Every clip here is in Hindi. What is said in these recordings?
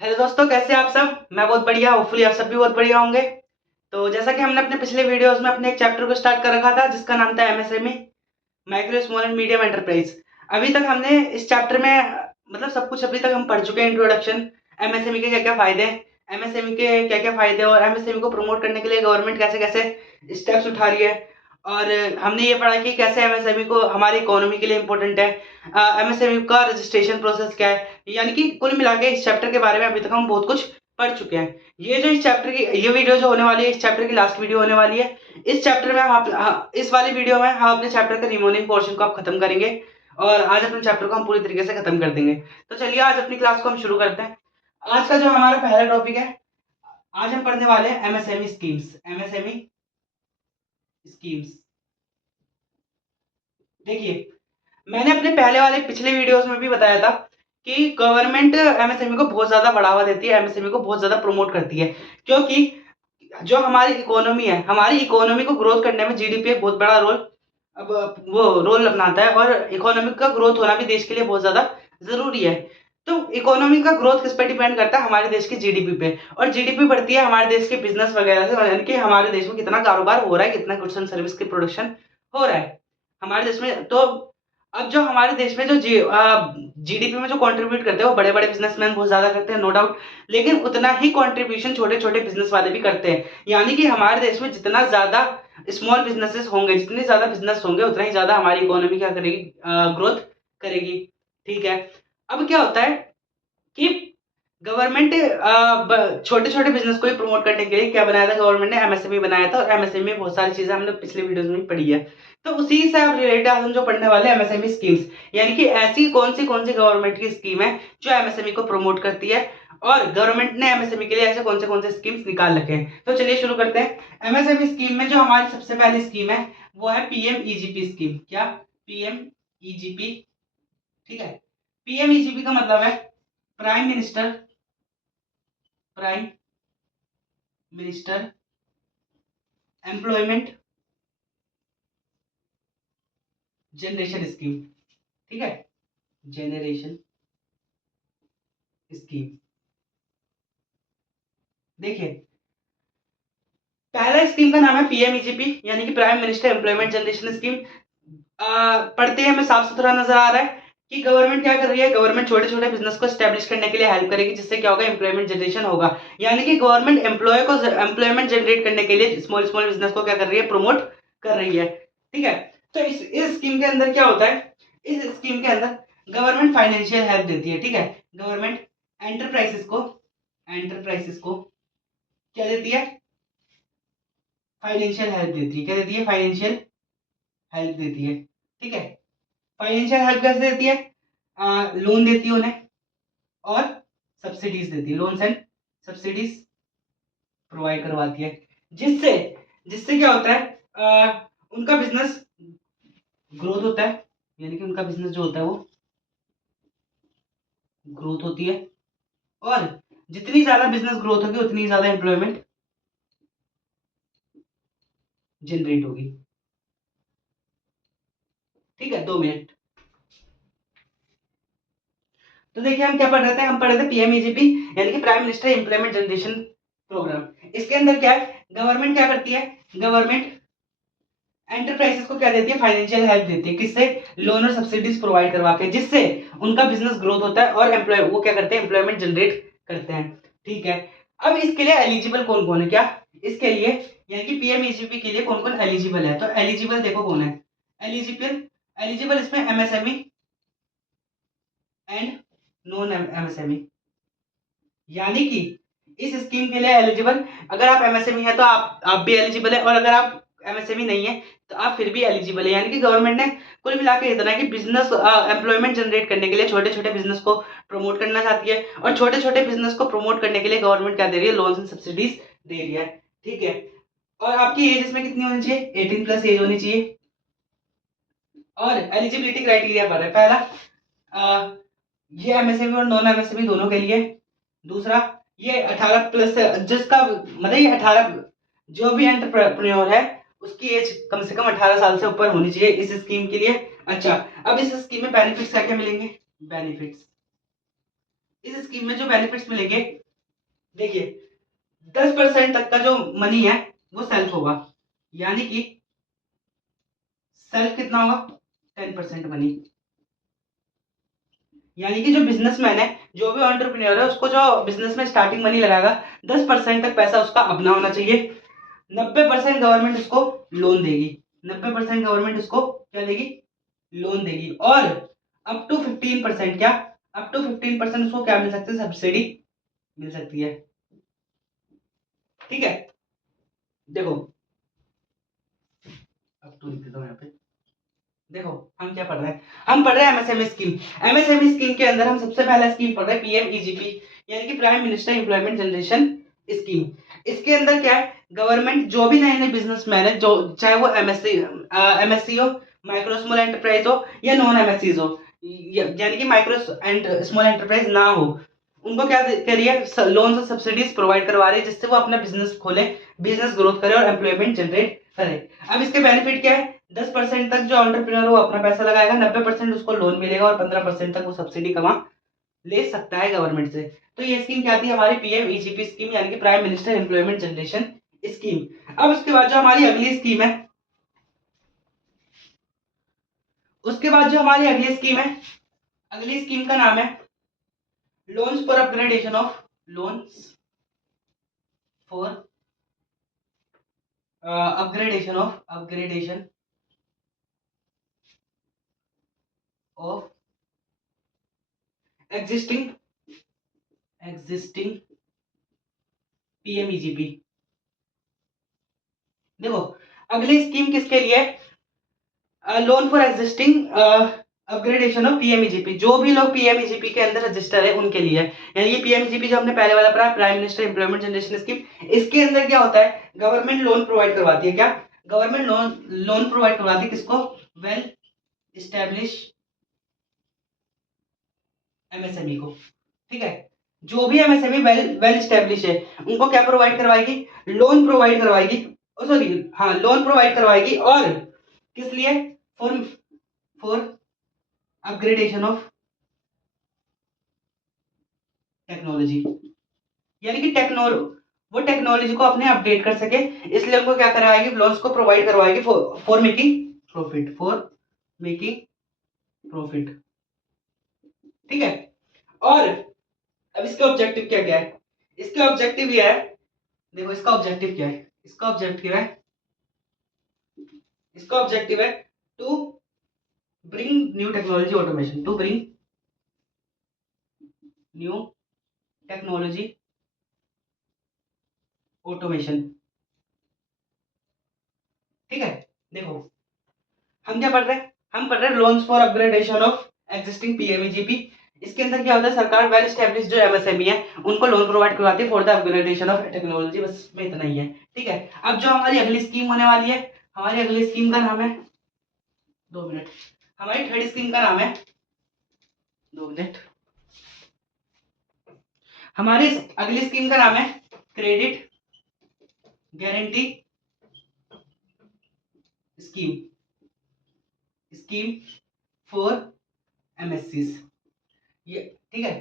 हेलो दोस्तों, कैसे हैं आप सब। मैं बहुत बढ़िया, होपफुली आप सब भी बहुत बढ़िया होंगे। तो जैसा कि हमने अपने पिछले वीडियोस में अपने एक चैप्टर को स्टार्ट कर रखा था जिसका नाम था MSME, micro small and medium enterprise. अभी तक हमने इस चैप्टर में मतलब सब कुछ अभी तक हम पढ़ चुके हैं। इंट्रोडक्शन, एमएसएमई के क्या क्या फायदे हैं, एमएसएमई के क्या क्या फायदे और एमएसएमई को प्रमोट करने के लिए गवर्नमेंट कैसे कैसे स्टेप्स उठा रही है। और हमने ये पढ़ा कि कैसे एमएसएमई को हमारी इकोनॉमी के लिए इम्पोर्टेंट है, एमएसएमई का रजिस्ट्रेशन प्रोसेस क्या है। यानी कि कुल मिला के इस चैप्टर के बारे में अभी तक हम बहुत कुछ पढ़ चुके हैं। ये जो इस चैप्टर की ये वीडियो जो होने वाली है, इस चैप्टर की लास्ट वीडियो होने वाली है। इस चैप्टर में इस वाली वीडियो में हम अपने चैप्टर के रिमेनिंग पोर्शन को आप खत्म करेंगे और आज अपने चैप्टर को हम पूरी तरीके से खत्म कर देंगे। तो चलिए आज अपनी क्लास को हम शुरू करते हैं। आज का जो हमारा पहला टॉपिक है, आज हम पढ़ने वाले हैं एमएसएमई स्कीम्स। एमएसएमई स्कीम्स, देखिए मैंने अपने पहले वाले पिछले वीडियोस में भी बताया था कि गवर्नमेंट एमएसएमई को बहुत ज्यादा बढ़ावा देती है, एमएसएमई को बहुत ज्यादा प्रमोट करती है। क्योंकि जो हमारी इकोनॉमी है, हमारी इकोनॉमी को ग्रोथ करने में जीडीपी एक बहुत बड़ा रोल अब वो रोल अपनाता है और इकोनॉमिक का ग्रोथ होना भी देश के लिए बहुत ज्यादा जरूरी है। तो इकोनॉमी का ग्रोथ किस पे डिपेंड करता है, हमारे देश की जीडीपी पे। और जीडीपी बढ़ती है हमारे देश के बिजनेस वगैरह से, यानी कि हमारे देश में कितना कारोबार हो रहा है, कितना गुड्स एंड सर्विस की प्रोडक्शन हो रहा है हमारे देश में। तो अब जो हमारे देश में जो जीडीपी में जो कंट्रीब्यूट करते हैं वो बड़े बड़े बिजनेसमैन बहुत ज्यादा करते हैं, नो डाउट। लेकिन उतना ही कंट्रीब्यूशन छोटे छोटे बिजनेस वाले भी करते हैं। यानी कि हमारे देश में जितना ज्यादा स्मॉल बिजनेसेस होंगे, जितने ज्यादा बिजनेस होंगे, उतना ही ज्यादा हमारी इकोनॉमी क्या करेगी, ग्रोथ करेगी। ठीक है। अब क्या होता है कि गवर्नमेंट छोटे छोटे बिजनेस को ही प्रमोट करने के लिए क्या बनाया था, गवर्नमेंट ने एमएसएमई बनाया था। और एमएसएमई में बहुत सारी चीजें हमने पिछले वीडियोस में पढ़ी है। तो उसी से आप रिलेटेड आज हम जो पढ़ने वाले हैं एमएसएमई स्कीम्स, यानी कि ऐसी कौन सी गवर्नमेंट की स्कीम है जो एमएसएमई को प्रमोट करती है और गवर्नमेंट ने एमएसएमई के लिए ऐसे कौन से स्कीम्स निकाल रखे हैं। तो चलिए शुरू करते हैं। एमएसएमई स्कीम में जो हमारी सबसे पहली स्कीम है वो है पीएमईजीपी स्कीम। क्या? पीएमईजीपी। ठीक है। पीएमईजीपी का मतलब है prime minister employment generation scheme. ठीक है, जेनरेशन स्कीम। देखिए पहला स्कीम का नाम है पीएमईजीपी, यानी कि prime minister employment generation scheme. पढ़ते ही हमें साफ सुथरा नजर आ रहा है कि गवर्नमेंट क्या कर रही है, गवर्नमेंट छोटे छोटे बिजनेस को स्टैब्लिश करने के लिए हेल्प करेगी, जिससे क्या होगा, एम्प्लॉयमेंट जनरेशन होगा। यानी कि गवर्नमेंट एम्प्लॉयमेंट जनरेट करने के लिए स्मॉल स्मॉल बिजनेस को क्या कर रही है, प्रमोट कर रही है। ठीक है। तो इस स्कीम के अंदर क्या होता है, इस स्कीम के अंदर गवर्नमेंट फाइनेंशियल हेल्प देती है। ठीक है, गवर्नमेंट एंटरप्राइजेस को क्या देती है, फाइनेंशियल हेल्प देती है। क्या देती है? फाइनेंशियल हेल्प देती है। ठीक है। फाइनेंशियल हेल्प कैसे देती है? लोन देती है उन्हें और सब्सिडीज देती है, लोन्स एंड सब्सिडीज प्रोवाइड करवाती है। जिससे जिससे क्या होता है, उनका बिजनेस ग्रोथ होता है। यानी कि उनका बिजनेस जो होता है वो ग्रोथ होती है और जितनी ज्यादा बिजनेस ग्रोथ होगी उतनी ज्यादा एम्प्लॉयमेंट जनरेट होगी। ठीक है, 2 मिनट। तो देखिए हम क्या पढ़ रहे थे, हम पढ़ रहे थे पीएमईजीपी, यानी कि prime minister employment generation programme. इसके अंदर क्या है, गवर्नमेंट क्या करती है, गवर्नमेंट एंटरप्राइजेस को क्या देती है, फाइनेंशियल हेल्प देती है। किससे? लोन और सब्सिडीज प्रोवाइड करवा के, जिससे उनका बिजनेस ग्रोथ होता है और एम्प्लॉय वो क्या करते हैं, एम्प्लॉयमेंट जनरेट करते हैं। ठीक है। अब इसके लिए एलिजिबल कौन कौन है, क्या इसके लिए, यानी कि पीएमईजीपी के लिए कौन कौन एलिजिबल है। तो एलिजिबल देखो कौन है, एलिजिबल एलिजिबल इसमें एमएसएमई एंड नॉन एमएसएमई। यानी कि इस स्कीम के लिए एलिजिबल, अगर आप एमएसएमई है तो आप भी एलिजिबल है, और अगर आप एमएसएमई नहीं है तो आप फिर भी एलिजिबल है। यानी कि गवर्नमेंट ने कुल मिला के इतना कि बिजनेस एम्प्लॉयमेंट जनरेट करने के लिए छोटे छोटे बिजनेस को प्रमोट करना चाहती है, और छोटे छोटे बिजनेस को प्रमोट करने के लिए गवर्नमेंट क्या दे रही है, लोन्स एंड सब्सिडीज दे रही है। ठीक है। और आपकी एज इसमें कितनी होनी चाहिए, 18+ एज होनी चाहिए। और एलिजिबिलिटी क्राइटेरिया पर है, पहला ये एमएसएमई और नॉन एमएसएमई दोनों के लिए। दूसरा, ये 18+ जिसका मतलब ये 18 जो भी एंटरप्रेन्योर है उसकी एज कम से कम 18 साल से ऊपर होनी चाहिए इस स्कीम के लिए। अच्छा, अब इस स्कीम में बेनिफिट्स क्या क्या मिलेंगे, बेनिफिट्स इस स्कीम में जो बेनिफिट्स मिलेंगे, देखिए 10% तक का जो मनी है वो सेल्फ होगा, यानी कि सेल्फ कितना होगा 10% मनी, यानी कि जो बिजनेसमैन है, जो भी एंटरप्रेन्योर है, उसको जो बिजनेस में स्टार्टिंग मनी लगाएगा 10% तक पैसा उसका अपना होना चाहिए। 90% गवर्नमेंट उसको लोन देगी, 90% गवर्नमेंट उसको क्या देगी, लोन देगी। और अप टू 15%, क्या अप टू 15% उसको क्या मिल सकती है, सब्सिडी मिल सकती है। ठीक है, देखो अप टू लिख देता हूं यहाँ पे। देखो हम क्या पढ़ रहे हैं, हम पढ़ रहे हैं एमएसएमई स्कीम। एमएसएमई स्कीम के अंदर हम सबसे पहला स्कीम पढ़ रहे हैं पीएमईजीपी, यानी कि prime minister employment generation scheme. इसके अंदर क्या है, गवर्नमेंट जो भी नए नए बिजनेसमैन है, जो चाहे वो एमएससी हो, माइक्रो स्मॉल एंटरप्राइज हो या नॉन एमएससीज हो, यानी कि माइक्रो एंड स्मॉल एंटरप्राइज ना हो, उनको क्या कर रही है, लोन और सब्सिडीज प्रोवाइड करवा रही है, जिससे वो अपना बिजनेस खोले, बिजनेस ग्रोथ करे और एम्प्लॉयमेंट जनरेट करे। अब इसके बेनिफिट क्या है, 10% तक जो एंटरप्रेन्योर वो अपना पैसा लगाएगा, 90% उसको लोन मिलेगा और 15% तक वो सब्सिडी कमा ले सकता है गवर्नमेंट से। तो ये स्कीम क्या थी, हमारी पीएमईजीपी स्कीम, यानी कि prime minister employment generation scheme. अब उसके बाद जो हमारी अगली स्कीम है, उसके बाद जो हमारी अगली स्कीम है, अगली स्कीम का नाम है loans for upgradation of, loans for upgradation of existing PMEGP. देखो अगली स्कीम किसके लिए, loan for existing upgradation of PMEGP, जो भी लोग पीएमईजीपी के अंदर रजिस्टर है उनके लिए। यानी कि पीएमईजीपी जो हमने पहले वाला पढ़ा, prime minister employment generation scheme, इसके अंदर क्या होता है, गवर्नमेंट लोन प्रोवाइड करवाती है, क्या गवर्नमेंट लोन लोन प्रोवाइड करवाती है, किसको, वेल इस्टेब्लिश एमएसएमई को। ठीक है, जो भी एमएसएमई वेल वेल स्टैब्लिश है उनको क्या प्रोवाइड करवाएगी, लोन प्रोवाइड करवाएगी, सॉरी हाँ लोन प्रोवाइड करवाएगी। और किस लिए, for for upgradation of technology, यानी कि वो टेक्नोलॉजी को अपने अपडेट कर सके, इसलिए उनको क्या करवाएगी, लोन्स को प्रोवाइड करवाएगी for making profit, for making profit. ठीक है, और अब इसका ऑब्जेक्टिव क्या क्या है, इसका ऑब्जेक्टिव ये है, देखो इसका ऑब्जेक्टिव क्या है, इसका ऑब्जेक्टिव है to bring new technology automation, to bring new technology automation. ठीक है, देखो हम क्या पढ़ रहे हैं, हम पढ़ रहे हैं loans for upgradation of existing PMEGP. इसके अंदर क्या होता है, सरकार वेल एस्टेब्लिश जो एमएसएमई है उनको लोन प्रोवाइड करवाती है for the upgradation of technology, बस में इतना ही है। ठीक है, अब जो हमारी अगली स्कीम होने वाली है, हमारी अगली स्कीम का नाम है, 2 मिनट, हमारी थर्ड स्कीम का नाम है, 2 मिनट, हमारी अगली स्कीम का नाम है credit guarantee scheme, scheme for MSEs. ये ठीक है,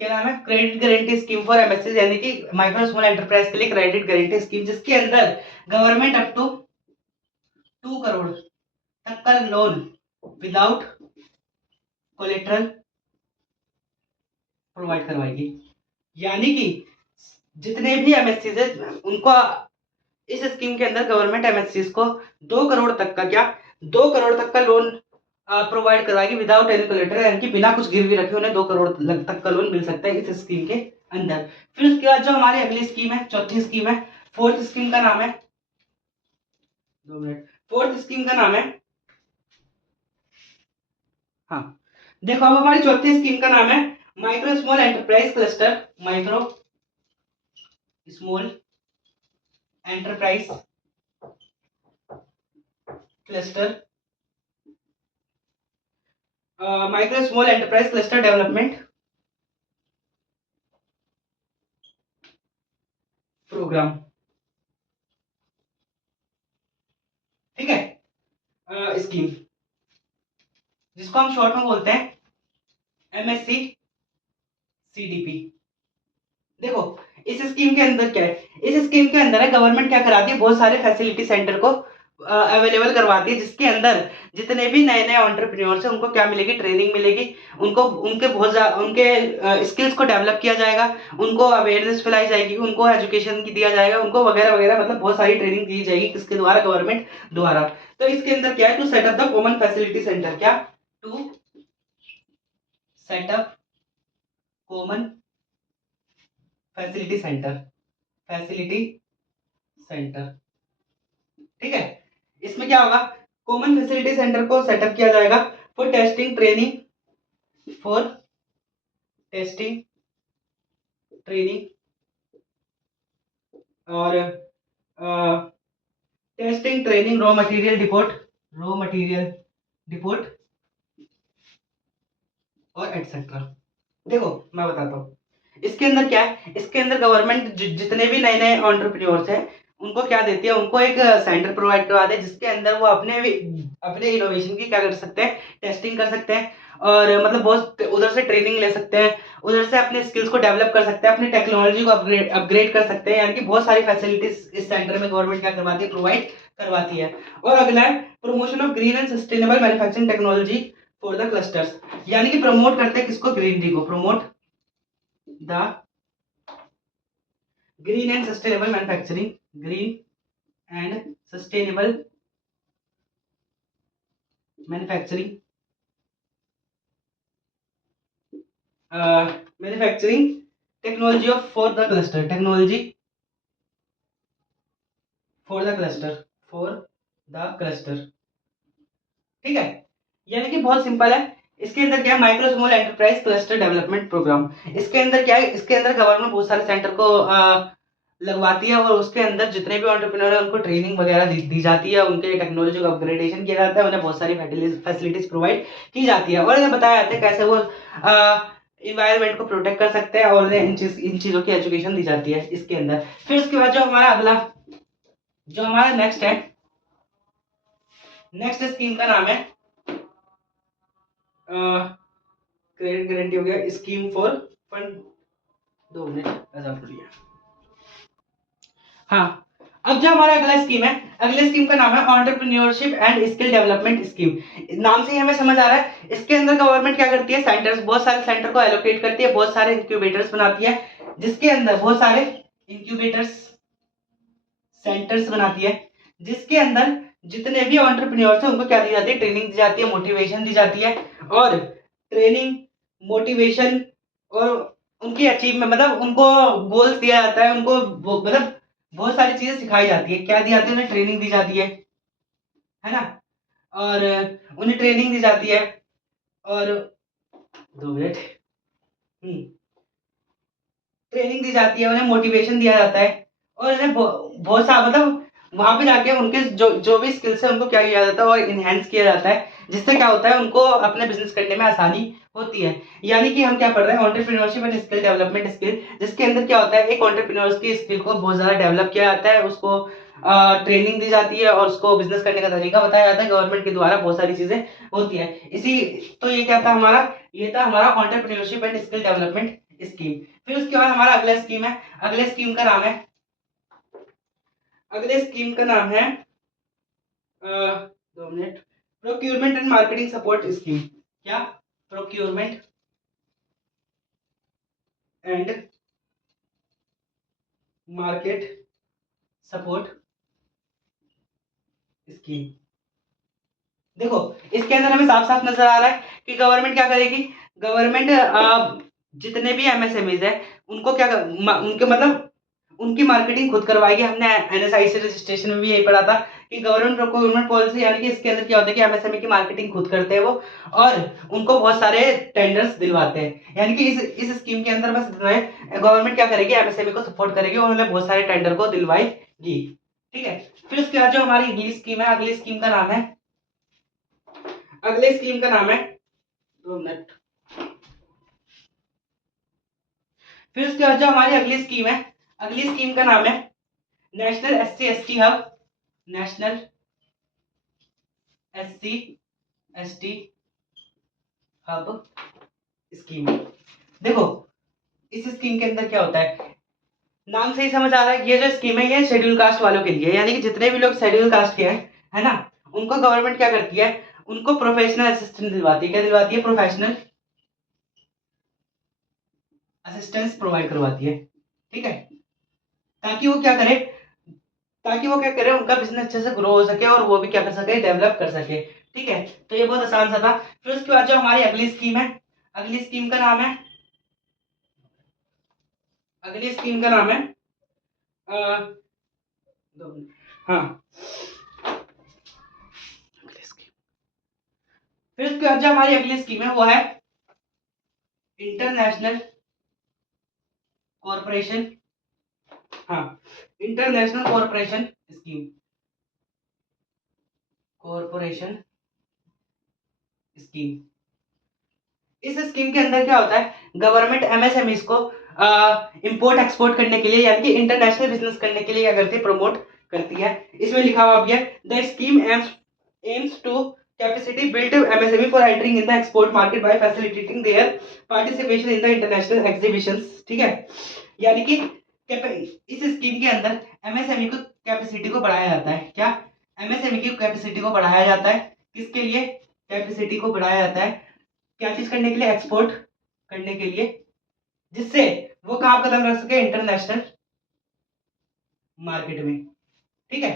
क्या नाम है, credit guarantee scheme for MSE, यानी कि माइक्रो स्मॉल एंटरप्राइज के लिए क्रेडिट गारंटी स्कीम, जिसके अंदर गवर्नमेंट अप टू 2 करोड़ तक का लोन विदाउट कोलेटरल प्रोवाइड करवाएगी। यानी कि जितने भी एमएससी है उनको इस स्कीम के अंदर गवर्नमेंट एमएससी को 2 करोड़ तक का, क्या 2 करोड़ तक का लोन प्रोवाइड करवाएगी विदाउट एनी कोलेटरल, यानी कि बिना कुछ गिरवी रखे उन्हें 2 करोड़ तक का लोन मिल सकता है इस स्कीम के अंदर। फिर उसके बाद जो हमारी अगली स्कीम है, चौथी स्कीम है, फोर्थ स्कीम का नाम है, 2 मिनट, फोर्थ स्कीम का नाम है, हाँ देखो अब हमारी चौथी स्कीम का नाम है micro small enterprise cluster, micro small enterprise cluster, micro small enterprise cluster development programme. ठीक है, स्कीम जिसको हम शॉर्ट में बोलते हैं एमएससी CDP। देखो इस स्कीम के अंदर क्या है, इस स्कीम के अंदर है गवर्नमेंट क्या कराती है, बहुत सारे फैसिलिटी सेंटर को अवेलेबल करवाती है, जिसके अंदर जितने भी नए नए एंटरप्रेन्योर्स हैं उनको क्या मिलेगी, ट्रेनिंग मिलेगी, उनको उनके उनके स्किल्स को डेवलप किया जाएगा, उनको अवेयरनेस फैलाई जाएगी, उनको एजुकेशन की दिया जाएगा, उनको वगैरह वगैरह, मतलब बहुत सारी ट्रेनिंग दी जाएगी किसके द्वारा, गवर्नमेंट द्वारा। तो इसके अंदर क्या है, to set up the common facility centre, क्या, to set up common facility centre, facility centre, ठीक है। इसमें क्या होगा, कॉमन फैसिलिटी सेंटर को सेटअप किया जाएगा for testing training, for testing training और testing training, raw material depot, raw material depot और एटसेट्रा। देखो मैं बताता हूँ इसके अंदर क्या है, इसके अंदर गवर्नमेंट जितने भी नए नए एंटरप्रेन्योर्स हैं उनको क्या देती है, उनको एक सेंटर प्रोवाइड करवा दे, जिसके अंदर वो अपने इनोवेशन की क्या कर सकते हैं, टेस्टिंग कर सकते हैं, और मतलब बहुत उधर से ट्रेनिंग ले सकते हैं, उधर से अपने स्किल्स को डेवलप कर सकते हैं, अपनी टेक्नोलॉजी को अपग्रेड कर सकते हैं, यानी कि बहुत सारी फैसिलिटीज इस सेंटर में गवर्नमेंट क्या करवाती है, प्रोवाइड करवाती है। और अगला है promotion of green and sustainable manufacturing technology for the clusters, यानी कि प्रमोट करते हैं किसको, ग्रीनरी को, promote the green and sustainable manufacturing, green and sustainable manufacturing, manufacturing technology of for the cluster, technology for the cluster, for the cluster, ठीक है। यानी कि बहुत सिंपल है। इसके अंदर क्या है, micro small enterprise cluster development programme. इसके अंदर क्या है, इसके अंदर गवर्नमेंट बहुत सारे सेंटर को लगवाती है, और उसके अंदर जितने भी एंटरप्रेन्योर है उनको ट्रेनिंग वगैरह दी जाती है, उनके टेक्नोलॉजी को अपग्रेडेशन किया जाता है, उन्हें बहुत सारी फैसिलिटीज प्रोवाइड की जाती है, और इन्हें बताया जाता है कैसे वो इन्वायरमेंट को प्रोटेक्ट कर सकते हैं, और उन्हें इन चीज़ों की एजुकेशन दी जाती है इसके अंदर। फिर उसके बाद जो हमारा नेक्स्ट है, नेक्स्ट स्कीम का नाम है क्रेडिट गारंटी हो गया, स्कीम फॉर फंड, 2 मिनट आजाद लिया। हाँ, अब जो हमारा अगला स्कीम है, अगले स्कीम का नाम है entrepreneurship and skill development scheme. नाम से ही हमें समझ आ रहा है, इसके अंदर गवर्नमेंट क्या करती है, सेंटर्स, बहुत सारे सेंटर को एलोकेट करती है, बहुत सारे इंक्यूबेटर्स बनाती है, जिसके अंदर बहुत सारे इंक्यूबेटर्स सेंटर्स बनाती है, जिसके अंदर जितने भी एंटरप्रेन्योर्स हैं उनको क्या दी जाती है, ट्रेनिंग दी जाती है, मोटिवेशन दी जाती है, और ट्रेनिंग, मोटिवेशन और उनकी अचीवमेंट, मतलब उनको गोल्स दिया जाता है, उनको मतलब बहुत सारी चीजें सिखाई जाती है, क्या दी जाती है, उन्हें ट्रेनिंग दी जाती है ना, और उन्हें ट्रेनिंग दी जाती है, और 2 मिनट, ट्रेनिंग दी जाती है, उन्हें मोटिवेशन दिया जाता है, और उन्हें बहुत सारा मतलब वहां पे जाके उनके जो जो भी स्किल्स है उनको क्या किया जाता है, और इनहेंस किया जाता है, जिससे क्या होता है, उनको अपने बिजनेस करने में आसानी होती है। यानी कि हम क्या पढ़ रहे हैं, entrepreneurship and skill development skill, जिसके अंदर क्या होता है, एक एंटरप्रेन्योर्स की स्किल को बहुत ज्यादा डेवलप किया जाता है, उसको ट्रेनिंग दी जाती है, और उसको बिजनेस करने का तरीका बताया जाता है, गवर्नमेंट के द्वारा बहुत सारी चीजें होती है इसी। तो ये क्या था हमारा, ये था हमारा entrepreneurship and skill development scheme. फिर उसके बाद हमारा अगला स्कीम है, अगले स्कीम का नाम है, अगले स्कीम का नाम है 2 minute, procurement and marketing support scheme, क्या, procurement and market support scheme. देखो इसके अंदर हमें साफ साफ नजर आ रहा है कि गवर्नमेंट क्या करेगी, गवर्नमेंट जितने भी एमएसएमईज है उनको क्या उनके मतलब उनकी मार्केटिंग खुद करवाएगी। हमने एनएसआईसी रजिस्ट्रेशन में भी यही पढ़ा था कि गवर्नमेंट प्रोक्योरमेंट पॉलिसी, यानी कि इसके अंदर क्या होता है कि एमएसएमई की मार्केटिंग खुद करते हैं वो, और उनको बहुत सारे टेंडर्स दिलवाते हैं, यानी कि इस स्कीम के अंदर बस गवर्नमेंट क्या करेगी, एमएसएमई को सपोर्ट करेगी, और उन्हें बहुत सारे टेंडर को दिलवाएगी, ठीक है। फिर उसके बाद जो हमारी अगली स्कीम है, अगली स्कीम का नाम है, अगले स्कीम का नाम है, 2 मिनट, फिर उसके बाद जो हमारी अगली स्कीम है, अगली स्कीम का नाम है national SC ST hub, national SC ST hub scheme. देखो स्कीम के अंदर क्या होता है, नाम से ही समझ आ रहा है, ये जो स्कीम है ये शेड्यूल कास्ट वालों के लिए, यानी कि जितने भी लोग शेड्यूल कास्ट के हैं, है ना, उनको गवर्नमेंट क्या करती है, उनको प्रोफेशनल असिस्टेंस दिलवाती है। क्या दिलवाती है? प्रोफेशनल असिस्टेंस प्रोवाइड करवाती है। ठीक है, ताकि वो क्या करे, उनका बिजनेस अच्छे से ग्रो हो सके और वो भी क्या कर सके, डेवलप कर सके। ठीक है, तो ये बहुत आसान सा था। फिर उसके बाद जो हमारी अगली स्कीम है, अगली स्कीम का नाम है, अगली स्कीम का नाम है हाँ, फिर उसके बाद जो हमारी अगली स्कीम है वो है इंटरनेशनल कॉरपोरेशन, हाँ, international corporation scheme, corporation scheme. इस स्कीम के अंदर क्या होता है, गवर्नमेंट एमएसएमईज को इंपोर्ट एक्सपोर्ट करने के लिए, यानी कि इंटरनेशनल बिजनेस करने के लिए क्या करती है, प्रमोट करती है। इसमें लिखा हुआ भी है, the scheme aims to capacity build MSME for entering in the export market by facilitating their participation in the international exhibitions. ठीक है, यानी कि इस स्कीम के अंदर एमएसएमई को कैपेसिटी को बढ़ाया जाता है। क्या? एमएसएमई की कैपेसिटी को बढ़ाया जाता है। किसके लिए कैपेसिटी को बढ़ाया जाता है? क्या चीज करने के लिए? एक्सपोर्ट करने के लिए, जिससे वो कहां कदम रख सके, इंटरनेशनल मार्केट में। ठीक है,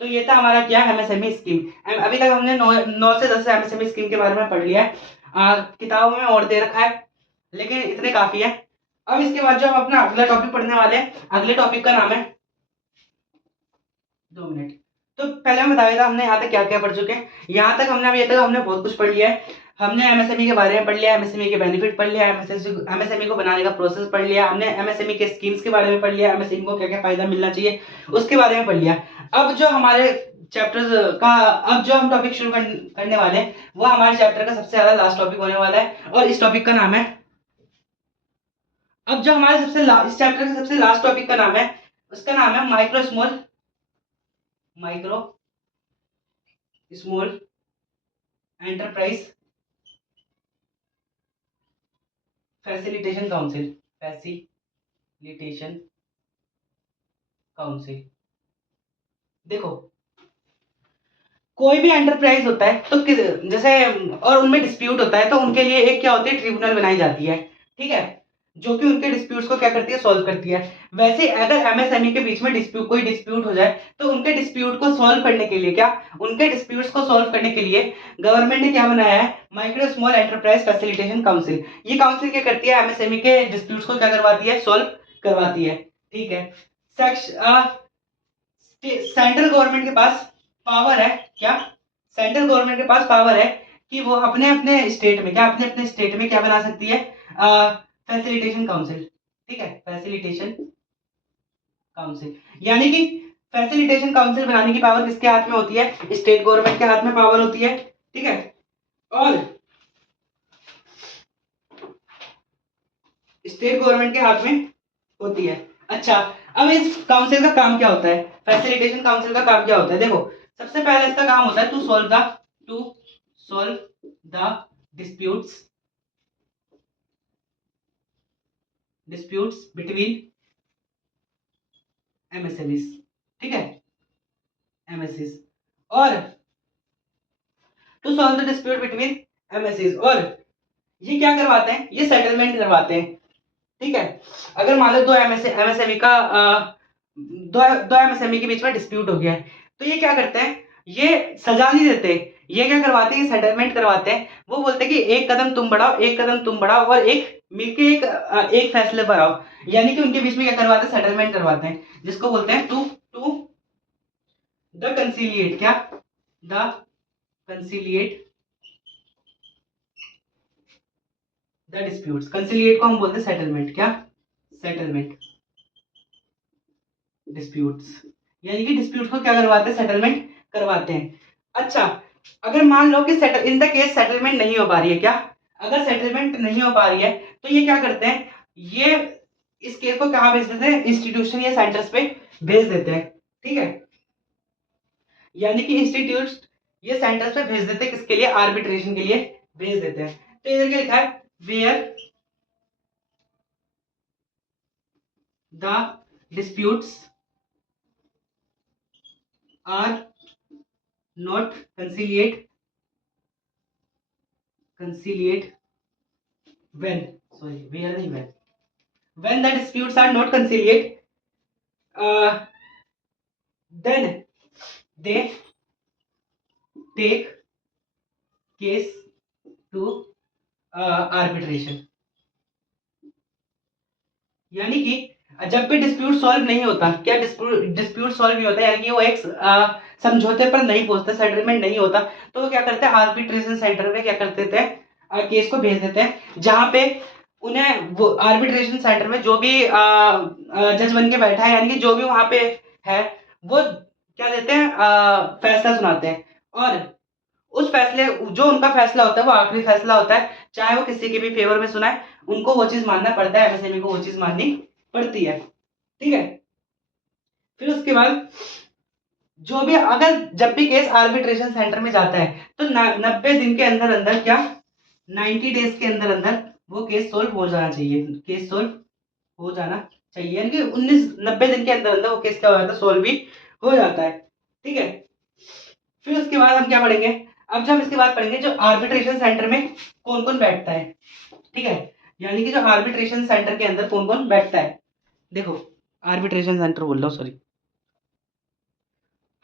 तो ये था हमारा क्या, एमएसएमई स्कीम। अभी तक हमने 9 से 10 एमएसएमई स्कीम के बारे में पढ़ लिया है, किताबों में और दे रखा है, लेकिन इतने काफी है। अब इसके बाद जो हम अपना अगला टॉपिक पढ़ने वाले हैं, अगले टॉपिक का नाम है, 2 मिनट। तो पहले मैं बता देता हमने यहाँ तक क्या क्या पढ़ चुके हैं। यहाँ तक हमने अभी तक हमने बहुत कुछ पढ़ लिया है। हमने एमएसएमई के बारे में पढ़ लिया, एमएसएमई के बेनिफिट पढ़ लिया, एमएसएमई को बनाने का प्रोसेस पढ़ लिया, हमने एमएसएमई के स्कीम्स के बारे में पढ़ लिया, एमएसएमई को क्या क्या फायदा मिलना चाहिए उसके बारे में पढ़ लिया। अब जो हमारे चैप्टर्स का, अब जो हम टॉपिक शुरू करने वाले हैं वो हमारे चैप्टर का सबसे ज्यादा लास्ट टॉपिक होने वाला है, और इस टॉपिक का नाम है, अब जो हमारे इस चैप्टर का सबसे लास्ट टॉपिक का नाम है, उसका नाम है micro small enterprise facilitation council. देखो, कोई भी एंटरप्राइज होता है तो जैसे, और उनमें डिस्प्यूट होता है तो उनके लिए एक क्या होती है, ट्रिब्यूनल बनाई जाती है। ठीक है, जो कि उनके डिस्प्यूट्स को क्या करती है, सॉल्व करती है। वैसे अगर एमएसएमई के बीच में कोई डिस्प्यूट हो जाए तो उनके डिस्प्यूट को सॉल्व करने के लिए, क्या, उनके डिस्प्यूट्स को सॉल्व करने के लिए गवर्नमेंट ने क्या बनाया है, micro small enterprise facilitation council. ये काउंसिल क्या करती है, एमएसएमई के डिस्प्यूट्स को क्या करवाती है, सॉल्व करवाती है। ठीक है, सेंट्रल गवर्नमेंट के पास पावर है, क्या, सेंट्रल गवर्नमेंट के पास पावर है कि वो अपने अपने स्टेट में, क्या, अपने अपने स्टेट में क्या बना सकती है, फैसिलिटेशन काउंसिल। ठीक है, फैसिलिटेशन काउंसिल, यानी कि फैसिलिटेशन काउंसिल बनाने की पावर किसके हाथ में होती है, स्टेट गवर्नमेंट के हाथ में पावर होती है। ठीक है, और स्टेट गवर्नमेंट के हाथ में होती है। अच्छा, अब इस काउंसिल का काम क्या होता है, फैसिलिटेशन काउंसिल का काम क्या होता है? देखो, सबसे पहले इसका काम होता है to solve the disputes between MSMEs. ठीक है, एमएसएमईज, और to solve the dispute between MSMEs, और ये क्या करवाते हैं, ये सेटलमेंट करवाते हैं। ठीक है, अगर मान लो दो एमएसएमई का दो एमएसएमई के बीच में डिस्प्यूट हो गया है, तो ये क्या करते हैं, ये सजा नहीं देते, ये क्या करवाते हैं, सेटलमेंट करवाते हैं। वो बोलते हैं कि एक कदम तुम बढ़ाओ, एक कदम तुम बढ़ाओ, और एक मिलके एक फैसले पर आओ। यानी कि उनके बीच में क्या करवाते हैं, सेटलमेंट करवाते हैं, जिसको बोलते हैं टू टू द कंसीलिएट। क्या? The conciliate the disputes. Conciliate को हम बोलते हैं सेटलमेंट। क्या? सेटलमेंट डिस्प्यूट्स, यानी कि डिस्प्यूट को क्या करवाते हैं, सेटलमेंट करवाते हैं। अच्छा, अगर मान लो कि settle in the case settlement नहीं हो पा रही है, क्या, अगर सेटलमेंट नहीं हो पा रही है तो ये क्या करते हैं, ये इस केस को कहां भेज देते हैं, इंस्टीट्यूशन या सेंटर्स पे भेज देते हैं। ठीक है, यानी कि इंस्टीट्यूट ये सेंटर्स पे भेज देते हैं, किसके लिए, आर्बिट्रेशन के लिए भेज देते हैं। तो इधर क्या लिखा है, where the disputes are not conciliate when the disputes are not conciliate, uh, then they take case to arbitration. यानी कि जब भी डिस्प्यूट सॉल्व नहीं होता, क्या डिस्प्यूट सॉल्व नहीं होता, यानी कि वो एक समझौते पर नहीं पहुंचता, सेटलमेंट नहीं होता, तो वो क्या करते हैं, आर्बिट्रेशन सेंटर में क्या कर देते हैं, केस को भेज देते हैं, जहां पे उन्हें वो आर्बिट्रेशन सेंटर में जो भी जज बन के बैठा है, यानी कि जो भी वहां पे है, वो क्या देते हैं, फैसला सुनाते हैं। और उस फैसले, जो उनका फैसला होता है वो आखिरी फैसला होता है, चाहे वो किसी के भी फेवर में सुनाए, उनको वो चीज मानना पड़ता है, एमएसएमई को वो चीज माननी पड़ती है। ठीक है, फिर उसके बाद जो भी, अगर जब भी केस आर्बिट्रेशन सेंटर में जाता है, तो 90 दिन के अंदर अंदर, क्या 90 डेज के अंदर अंदर वो केस सोल्व हो जाना चाहिए, केस सोल्व हो जाना चाहिए, यानी कि 90 दिन के अंदर अंदर वो केस क्या हो जाता है, सोल्व भी हो जाता है। ठीक है, फिर उसके बाद हम क्या पढ़ेंगे, अब जब इसके बाद पढ़ेंगे जो आर्बिट्रेशन सेंटर में कौन कौन बैठता है। ठीक है, यानी कि जो आर्बिट्रेशन सेंटर के अंदर कौन कौन बैठता है, देखो आर्बिट्रेशन सेंटर बोल रहा हूँ, सॉरी।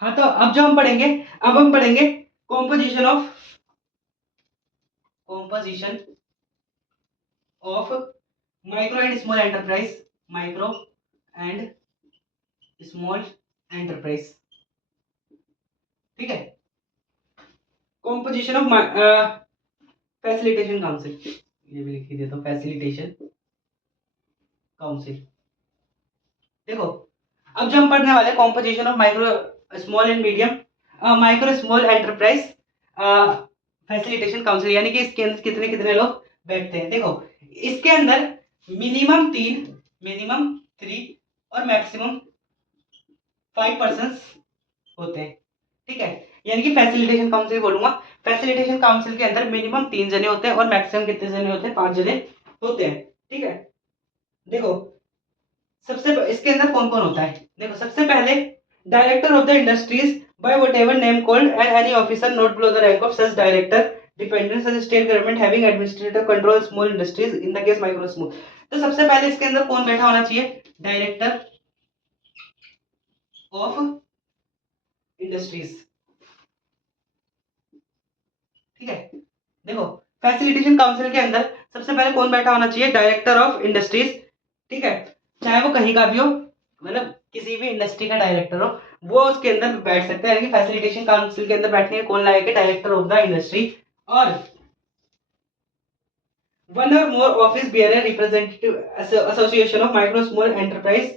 हाँ, तो अब जो हम पढ़ेंगे, अब हम पढ़ेंगे composition of micro and small enterprise, micro and small enterprise. ठीक है, कॉम्पोजिशन ऑफ फैसिलिटेशन काउंसिल, ये भी लिख ही देता हूँ, फैसिलिटेशन काउंसिल। देखो, अब जो हम पढ़ने वाले composition of micro small and medium micro small enterprise facilitation council, यानी कि इसके अंदर कितने कितने लोग बैठते हैं। देखो, इसके अंदर मिनिमम 3 और मैक्सिमम 5 पर्सन होते हैं। ठीक है, यानी कि फैसिलिटेशन काउंसिल बोलूंगा, फैसिलिटेशन काउंसिल के अंदर मिनिमम 3 जने होते हैं और मैक्सिमम कितने जने होते हैं, 5 जने होते हैं। ठीक है, देखो सबसे इसके अंदर कौन कौन होता है, देखो सबसे पहले director of the industries by whatever name called and any officer not below the rank of such director dependent such state government having administrative control small industries in the case micro small. तो सबसे पहले इसके अंदर कौन बैठा होना चाहिए, डायरेक्टर ऑफ इंडस्ट्रीज। ठीक है, देखो फैसिलिटेशन काउंसिल के अंदर सबसे पहले कौन बैठा होना चाहिए, डायरेक्टर ऑफ इंडस्ट्रीज। ठीक है, चाहे वो कहीं का भी हो, मतलब किसी भी इंडस्ट्री का डायरेक्टर हो, वो उसके अंदर बैठ सकता है, यानी कि फैसिलिटेशन काउंसिल के अंदर बैठने के कौन लायक है, डायरेक्टर ऑफ द इंडस्ट्री। और one or more office bearer representative association of micro small enterprise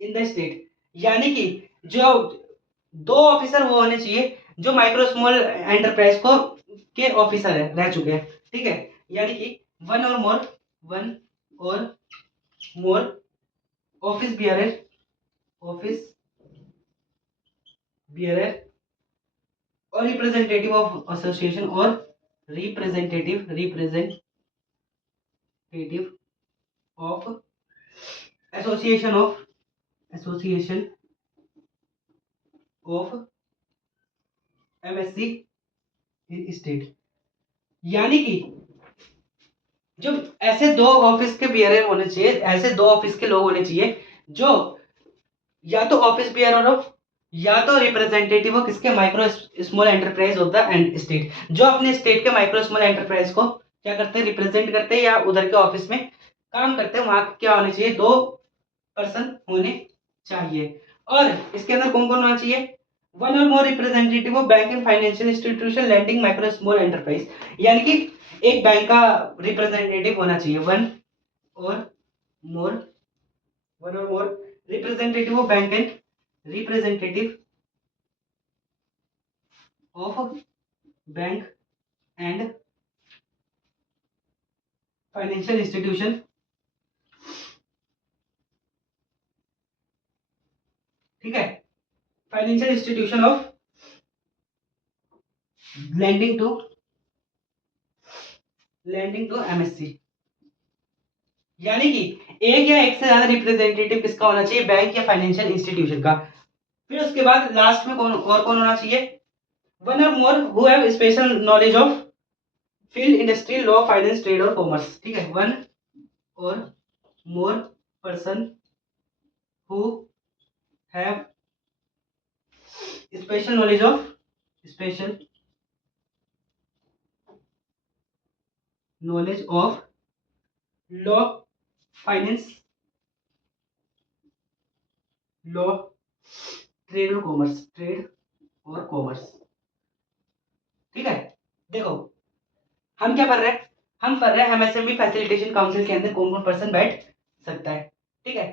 in the state, यानी कि जो 2 ऑफिसर वो होने चाहिए जो माइक्रो स्मॉल एंटरप्राइज को के ऑफिसर है, रह चुके हैं। ठीक है, यानी कि one or more office bearer और रिप्रेजेंटेटिव ऑफ एसोसिएशन, और representative of association of MSc in state, यानी कि जो ऐसे 2 ऑफिस के बियरर होने चाहिए, ऐसे 2 ऑफिस के लोग होने चाहिए जो या तो ऑफिस बियरर हो या तो रिप्रेजेंटेटिव हो किसके, micro small enterprise of the state, जो अपने स्टेट के माइक्रो स्मॉल एंटरप्राइज को क्या करते हैं, रिप्रेजेंट करते हैं या उधर के ऑफिस में काम करते हैं, वहां क्या होने चाहिए, 2 पर्सन होने चाहिए। और इसके अंदर कौन कौन होना चाहिए, one or more representative of bank and financial institution landing micro small enterprise, यानी कि एक बैंक का रिप्रेजेंटेटिव होना चाहिए, और more one or more representative of bank and representative of bank and financial institution. ठीक है, financial institution of landing to lending to MSE, यानी कि एक या एक से ज्यादा रिप्रेजेंटेटिव किसका होना चाहिए, बैंक या फाइनेंशियल इंस्टीट्यूशन का। फिर उसके बाद लास्ट में कौन होना चाहिए, one or more who have special knowledge of field, industry, law, finance, trade or commerce. ठीक है, one or more person who have special knowledge of, special knowledge of law, finance, law, trade or commerce, trade or commerce. ठीक है, देखो हम क्या कर रहे हैं, हम कर रहे हैं एमएसएमई फैसिलिटेशन काउंसिल के अंदर कौन कौन पर्सन बैठ सकता है। ठीक है,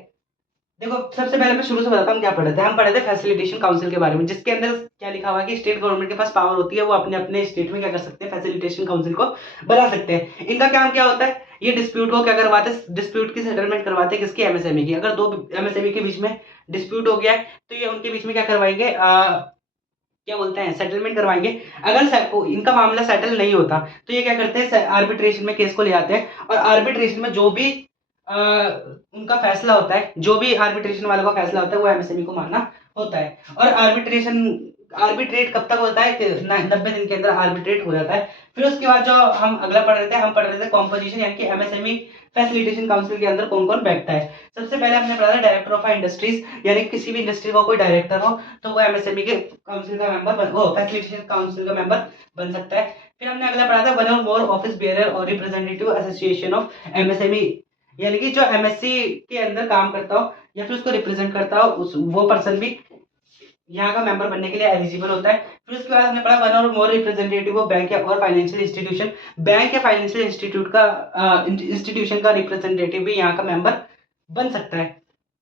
देखो सबसे पहले मैं शुरू से बताता हूँ क्या पढ़े थे। हम पढ़े थे फैसिलिटेशन काउंसिल के बारे में, जिसके अंदर क्या लिखा हुआ है कि स्टेट गवर्नमेंट के पास पावर होती है, वो अपने अपने स्टेट में क्या कर सकते हैं, फैसिलिटेशन काउंसिल को बना सकते हैं। इनका काम क्या होता है, ये डिस्प्यूट को क्या करवाते हैं, डिस्प्यूट की सेटलमेंट करवाते हैं, किसकी, एमएसएमई की। अगर दो एमएसएमई के बीच में डिस्प्यूट हो गया है तो ये उनके बीच में क्या करवाएंगे, क्या बोलते हैं, सेटलमेंट करवाएंगे। अगर इनका मामला सेटल नहीं होता तो ये क्या करते हैं, आर्बिट्रेशन में केस को ले आते हैं, और आर्बिट्रेशन में जो भी उनका फैसला होता है, जो भी आर्बिट्रेशन वालों का फैसला होता है वो एमएसएमई को मानना होता है। और आर्बिट्रेट कब तक होता है, 90 दिन के अंदर आर्बिट्रेट हो जाता है। फिर उसके बाद जो हम अगला पढ़ रहे थे, हम पढ़ रहे थे कॉम्पोजिशन, यानी कि एमएसएमई फैसिलिटेशन काउंसिल के अंदर कौन कौन बैठता है। सबसे पहले हमने पढ़ा था डायरेक्टर ऑफ इंडस्ट्रीज, यानी किसी भी इंडस्ट्री का कोई डायरेक्टर हो तो वो एमएसएमई के काउंसिल का मेंबर, वो फैसिलिटेशन काउंसिल का मेंबर बन सकता है। फिर हमने अगला पढ़ा था one or more office bearer और रिप्रेजेंटेटिव एसोसिएशन ऑफ एमएसएमई, यानी कि जो एमएससी के अंदर काम करता हो या फिर उसको रिप्रेजेंट करता हो, उस वो पर्सन भी यहाँ का मेंबर बनने के लिए एलिजिबल होता है। फिर उसके बाद हमने पढ़ा one or more representative of bank या और फाइनेंशियल इंस्टीट्यूशन, बैंक या फाइनेंशियल इंस्टीट्यूट का इंस्टीट्यूशन का रिप्रेजेंटेटिव भी यहाँ का मेंबर बन सकता है।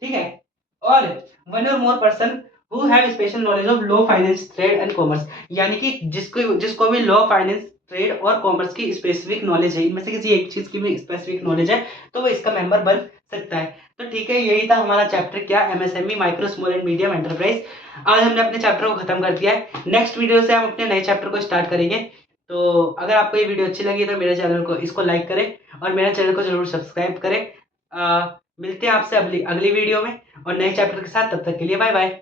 ठीक है, और one or more person who have special knowledge of law, finance, trade and commerce, यानी कि जिसको भी law, finance, trade or commerce की स्पेसिफिक नॉलेज है, इनमें से किसी एक चीज की भी स्पेसिफिक नॉलेज है तो वो इसका मेंबर बन सकता है। तो ठीक है, यही था हमारा चैप्टर क्या, MSME, micro small and medium enterprise. आज हमने अपने चैप्टर को खत्म कर दिया है। नेक्स्ट वीडियो से हम अपने नए चैप्टर को स्टार्ट करेंगे। तो अगर आपको ये वीडियो अच्छी लगी तो मेरे चैनल को इसको लाइक करें और मेरे चैनल को जरूर सब्सक्राइब करें। मिलते हैं आपसे अगली वीडियो में और नए चैप्टर के साथ, तब तक के लिए बाय बाय।